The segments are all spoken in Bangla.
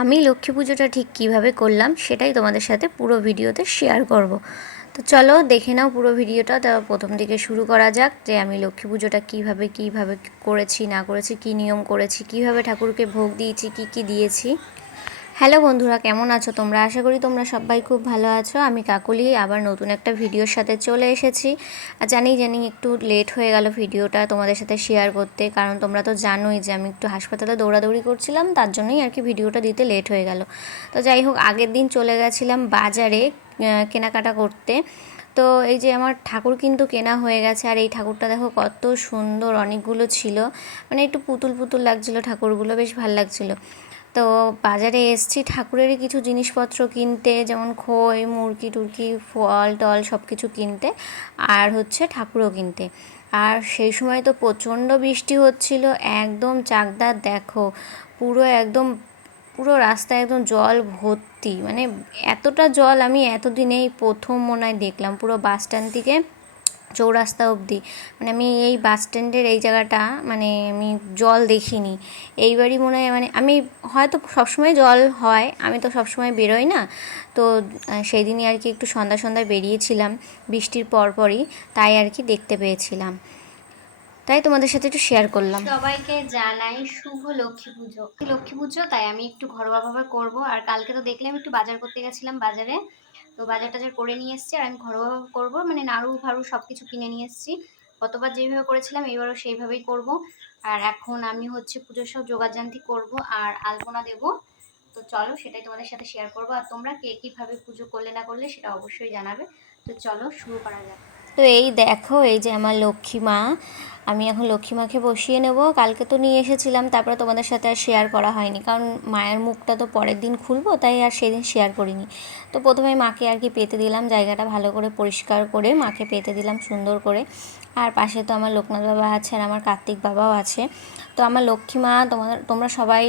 আমি লক্ষ্মী পুজোটা ঠিক কীভাবে করলাম সেটাই তোমাদের সাথে পুরো ভিডিওতে শেয়ার করব। তো চলো দেখে নাও পুরো ভিডিওটা, তো প্রথম দিকে শুরু করা যাক যে আমি লক্ষ্মী পুজোটা কীভাবে কীভাবে করেছি, না করেছি, কি নিয়ম করেছি, কীভাবে ঠাকুরকে ভোগ দিয়েছি, কি কি দিয়েছি। হ্যালো বন্ধুরা, কেমন আছো তোমরা? আশা করি তোমরা সবাই খুব ভালো আছো। আমি কাকলি, আবার নতুন একটা ভিডিওর সাথে চলে এসেছি। আর জানি জানি একটু লেট হয়ে গেল ভিডিওটা তোমাদের সাথে শেয়ার করতে, কারণ তোমরা তো জানোই যে আমি একটু হাসপাতালে দৌড়াদৌড়ি করছিলাম, তার জন্যই আর কি ভিডিওটা দিতে লেট হয়ে গেল। তো যাই হোক, আগের দিন চলে গেছিলাম বাজারে কেনাকাটা করতে। তো এই যে আমার ঠাকুর কিন্তু কেনা হয়ে গেছে, আর এই ঠাকুরটা দেখো কত সুন্দর, অনেকগুলো ছিল। মানে একটু পুতুল পুতুল লাগছিল ঠাকুরগুলো, বেশ ভালো লাগছিল। তো বাজারে এসছি, ঠাকুরেরই কিছু জিনিসপত্র কিনতে, যেমন খই, মুরগি টুরকি ফল, টল সব কিছু কিনতে আর হচ্ছে ঠাকুরও কিনতে। আর সেই সময় তো প্রচণ্ড বৃষ্টি হচ্ছিল, একদম চাকদার দেখো, পুরো একদম, পুরো রাস্তায় একদম জল ভর্তি মানে এতটা জল আমি এতদিনেই প্রথম মনে হয় দেখলাম, পুরো বাস স্ট্যান্ড থেকে চৌরাস্তা অবধি। মানে আমি এই বাস স্ট্যান্ডের এই জায়গাটা মানে আমি জল দেখিনি। এইবারই মনে হয় মানে আমি হয়তো সবসময় জল হয়, আমি তো সবসময় বেরোই না। তো সেই দিনই আর কি একটু সন্ধ্যা সন্ধ্যায় বেরিয়েছিলাম, বৃষ্টির পরপরই, তাই আর কি দেখতে পেয়েছিলাম। তাই তোমাদের সাথে একটু শেয়ার করলাম। সবাইকে জানাই শুভ লক্ষ্মী পুজো। লক্ষ্মী পুজো তাই আমি একটু ঘরোয়াভাবে করব। আর কালকে তো দেখলাম একটু বাজার করতে গেছিলাম বাজারে। তো বাজার টাজার করে নিয়ে এসেছি আর আমি ঘরোয়াভাবে করব। মানে নাড়ু ফাড়ু সব কিছু কিনে নিয়ে এসেছি। গতবার যেভাবে করেছিলাম এবারও সেইভাবেই করব। আর এখন আমি হচ্ছে পুজোর সব যোগাযান্তি করব আর আলপনা দেব। তো চলো সেটাই তোমাদের সাথে শেয়ার করব। আর তোমরা কে কীভাবে পুজো করলে না করলে সেটা অবশ্যই জানাবে। তো চলো শুরু করা যাক। তো এই দেখো এই যে আমার লক্ষ্মী মা। আমি এখন লক্ষ্মী মাকে বসিয়ে নেব। কালকে তো নিয়ে এসেছিলাম, তারপরে তোমাদের সাথে আর শেয়ার করা হয়নি। কারণ মায়ের মুখটা তো পরের দিন খুলবো, তাই আর সেদিন শেয়ার করিনি। তো প্রথমে মাকে আর কি পেতে দিলাম, জায়গাটা ভালো করে পরিষ্কার করে মাকে পেতে দিলাম, সুন্দর করে। আর পাশে তো আমার লোকনাথ বাবা আছে আর আমার কার্তিক বাবাও আছে। তো আমার লক্ষ্মী মা, তোমাদের, তোমরা সবাই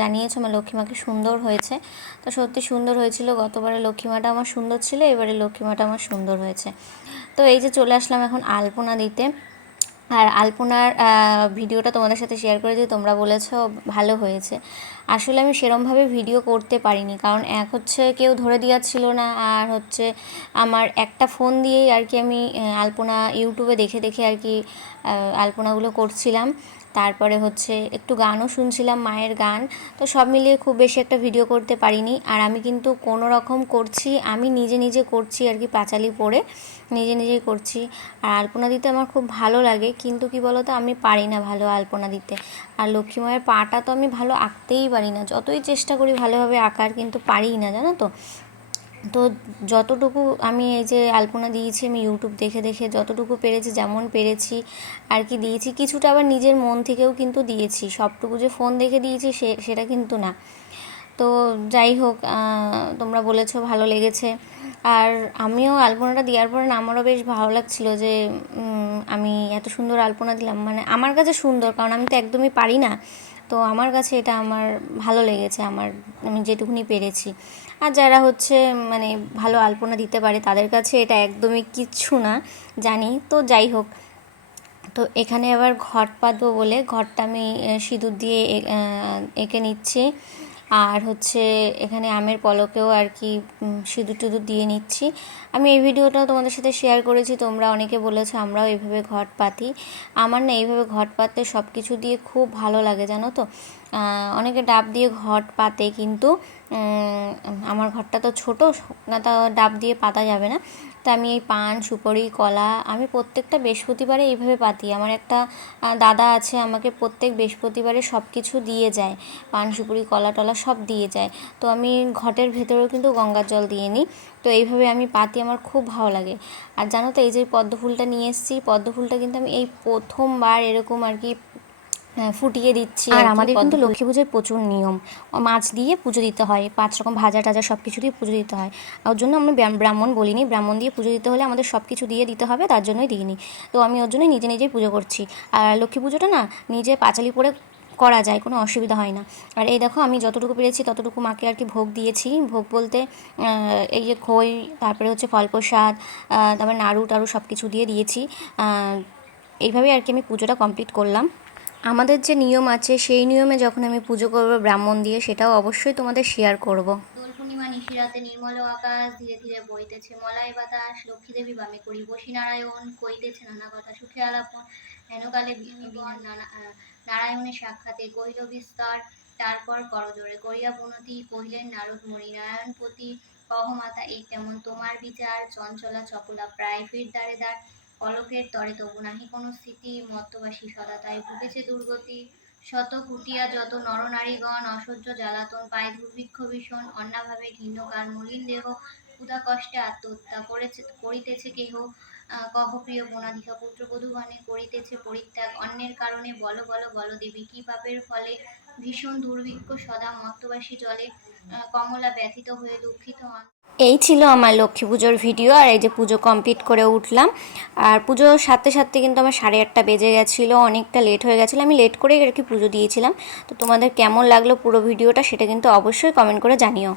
জানিয়েছো আমার লক্ষ্মী মাকে সুন্দর হয়েছে। তো সত্যি সুন্দর হয়েছিল, গতবারে লক্ষ্মী মাটা আমার সুন্দর ছিল, এবারে লক্ষ্মী মাটা আমার সুন্দর হয়েছে। তো এই যে চলে আসলাম এখন আলপনা দিতে। আর আলপনার ভিডিওটা তোমাদের সাথে শেয়ার করেছি তোমরা বলেছ ভালো হয়েছে। আসলে আমি সেরমভাবে ভিডিও করতে পারিনি, কারণ এক হচ্ছে কেউ ধরে দেওয়াচ্ছিল না, আর হচ্ছে আমার একটা ফোন দিয়েই আর কি আমি আলপনা ইউটিউবে দেখে দেখে আর কি আলপনাগুলো করছিলাম। তারপরে হচ্ছে একটু গানও শুনছিলাম, মায়ের গান। তো সব মিলিয়ে খুব বেশি একটা ভিডিও করতে পারিনি। আর আমি কিন্তু কোনো রকম করছি, আমি নিজে নিজে করছি আর কি, পাঁচালি পরে নিজে নিজেই করছি। আর আলপনা দিতে আমার খুব ভালো লাগে কিন্তু কি বলো তো আমি পারি না ভালো আলপনা দিতে। আর লক্ষ্মী মায়ের পাটা তো আমি ভালো আঁকতেই পারি না। যতই চেষ্টা করি ভালোভাবে আঁকার, কিন্তু পারিই না, জানো তো? তো যতটুকু আমি এই যে আলপনা দিয়েছি, আমি ইউটিউব দেখে দেখে যতটুকু পেরেছি, যেমন পেরেছি আর কি দিয়েছি, কিছুটা আবার নিজের মন থেকেও কিন্তু দিয়েছি। সবটুকু যে ফোন দেখে দিয়েছি, সে, সেটা কিন্তু না। তো যাই হোক তোমরা বলেছ ভালো লেগেছে। আর আমিও আলপনাটা দেওয়ার পরে আমারও বেশ ভালো লাগছিল যে আমি এত সুন্দর আলপনা দিলাম। মানে আমার কাছে সুন্দর, কারণ আমি তো একদমই পারি না। তো আমার কাছে এটা আমার ভালো লেগেছে, আমার, আমি যেটুকুনি পেরেছি। আর যারা হচ্ছে মানে ভালো আলপনা দিতে পারে, তাদের কাছে এটা একদমই কিচ্ছু না, জানি। তো যাই হোক, তো এখানে আবার ঘট পাতবো বলে ঘরটা আমি সিঁদুর দিয়ে এঁকে নিচ্ছি। আর হচ্ছে এখানে আমের পলকেও আর কি সিঁদুর টুদুর দিয়ে নিচ্ছি। আমি এই ভিডিওটাও তোমাদের সাথে শেয়ার করেছি, তোমরা অনেকে বলেছ আমরাও এইভাবে ঘট পাতি। আমার না এইভাবে ঘট পাততে সব কিছু দিয়ে খুব ভালো লাগে, জানো তো? অনেকে ডাব দিয়ে ঘট পাতে কিন্তু আমার ঘরটা তো ছোটো, না তা ডাব দিয়ে পাতা যাবে না। তা আমি এই পান, সুপারি, কলা, আমি প্রত্যেকটা বৃহস্পতিবারে এইভাবে পাতি। আমার একটা দাদা আছে, আমাকে প্রত্যেক বৃহস্পতিবারে সব কিছু দিয়ে যায়। পান, সুপুরি, কলা, টলা সব দিয়ে যায়। তো আমি ঘটের ভেতরেও কিন্তু গঙ্গার জল দিয়ে নিই। তো এইভাবে আমি পাতি আমার খুব ভালো লাগে। আর জানো তো, এই যে পদ্ম ফুলটা নিয়ে এসেছি, পদ্ম ফুলটা কিন্তু আমি এই প্রথমবার এরকম আর কি ফুটিয়ে দিচ্ছি আর আমাদের কিন্তু লক্ষ্মী পুজোর প্রচুর নিয়ম। মাছ দিয়ে পুজো দিতে হয় পাঁচ রকম ভাজা টাজা সব কিছু দিয়ে পুজো দিতে হয়। ওর জন্য আমরা ব্রাহ্ম- ব্রাহ্মণ বলিনি ব্রাহ্মণ দিয়ে পুজো দিতে হলে আমাদের সব কিছু দিয়ে দিতে হবে তার জন্যই দিইনি। তো আমি ওর জন্যই নিজে নিজেই পুজো করছি। আর লক্ষ্মী পুজোটা না নিজে পাঁচালি পরে করা যায় কোনো অসুবিধা হয় না। আর এই দেখো আমি যতটুকু পেরেছি ততটুকু মাকে আর কি ভোগ দিয়েছি। ভোগ বলতে এই যে খই তারপরে হচ্ছে ফল প্রসাদ তারপরে নাড়ু টাড়ু সব কিছু দিয়ে দিয়েছি। এইভাবেই আর কি আমি পুজোটা কমপ্লিট করলাম। আমাদের যে নিয়ম আছে, সেই নিয়মে যখন আমি পুজো করব ব্রাহ্মণ দিয়ে, সেটাও অবশ্যই তোমাদের শেয়ার করব। দোল পূর্ণিমা নিশিরাতে নির্মল আকাশ, ধীরে ধীরে বইতেছে মলয় বাতাস লক্ষ্মী দেবী বামে করি বসি নারায়ণ কইতেছে নানা কথা সুখে আলাপন হেনকালে নারায়ণের সাক্ষাতে কহিল বিস্তার, তারপর করজোরে করিয়া পুনতি, কহিলেন, নারদ মণি নারায়ণপতি কহ মাতা, এই কেমন তোমার বিচার, চঞ্চলা চপলা প্রায় ফির দাঁড়ে দাঁড় পলকের তরে তবু নাহি কোনো স্থিতি মত্তবাসী সদা তাই ভুগেছে দুর্গতি। শত কুটিয়া যত নরনারীগণ অসহ্য জ্বালাতন, পায় দুর্ভিক্ষ ভীষণ অন্যভাবে কার মলিন দেহ ক্ষুধা কষ্টে আত্মহত্যা করেছে, করিতেছে কেহ। কহ প্রিয় বনাধিকা পুত্র, বধূগণে করিতেছে পরিত্যাগ। অন্যের কারণে বল বল বল দেবী, কি পাপের ফলে ভীষণ দুর্ভিক্ষ সদা মত্তবাসী জলে কমলা ব্যথিত হয়ে দুঃখিত এই ছিল আমার লক্ষ্মী পুজোর ভিডিও, আর এই যে পুজো কমপ্লিট করে উঠলাম। আর পুজোর সাথে সাথে কিন্তু আমার সাড়ে আটটা বেজে গেছিল, অনেকটা লেট হয়ে গেছিল। আমি লেট করেই আর কি পুজো দিয়েছিলাম। তো তোমাদের কেমন লাগল পুরো ভিডিওটা, সেটা কিন্তু অবশ্যই কমেন্ট করে জানিও।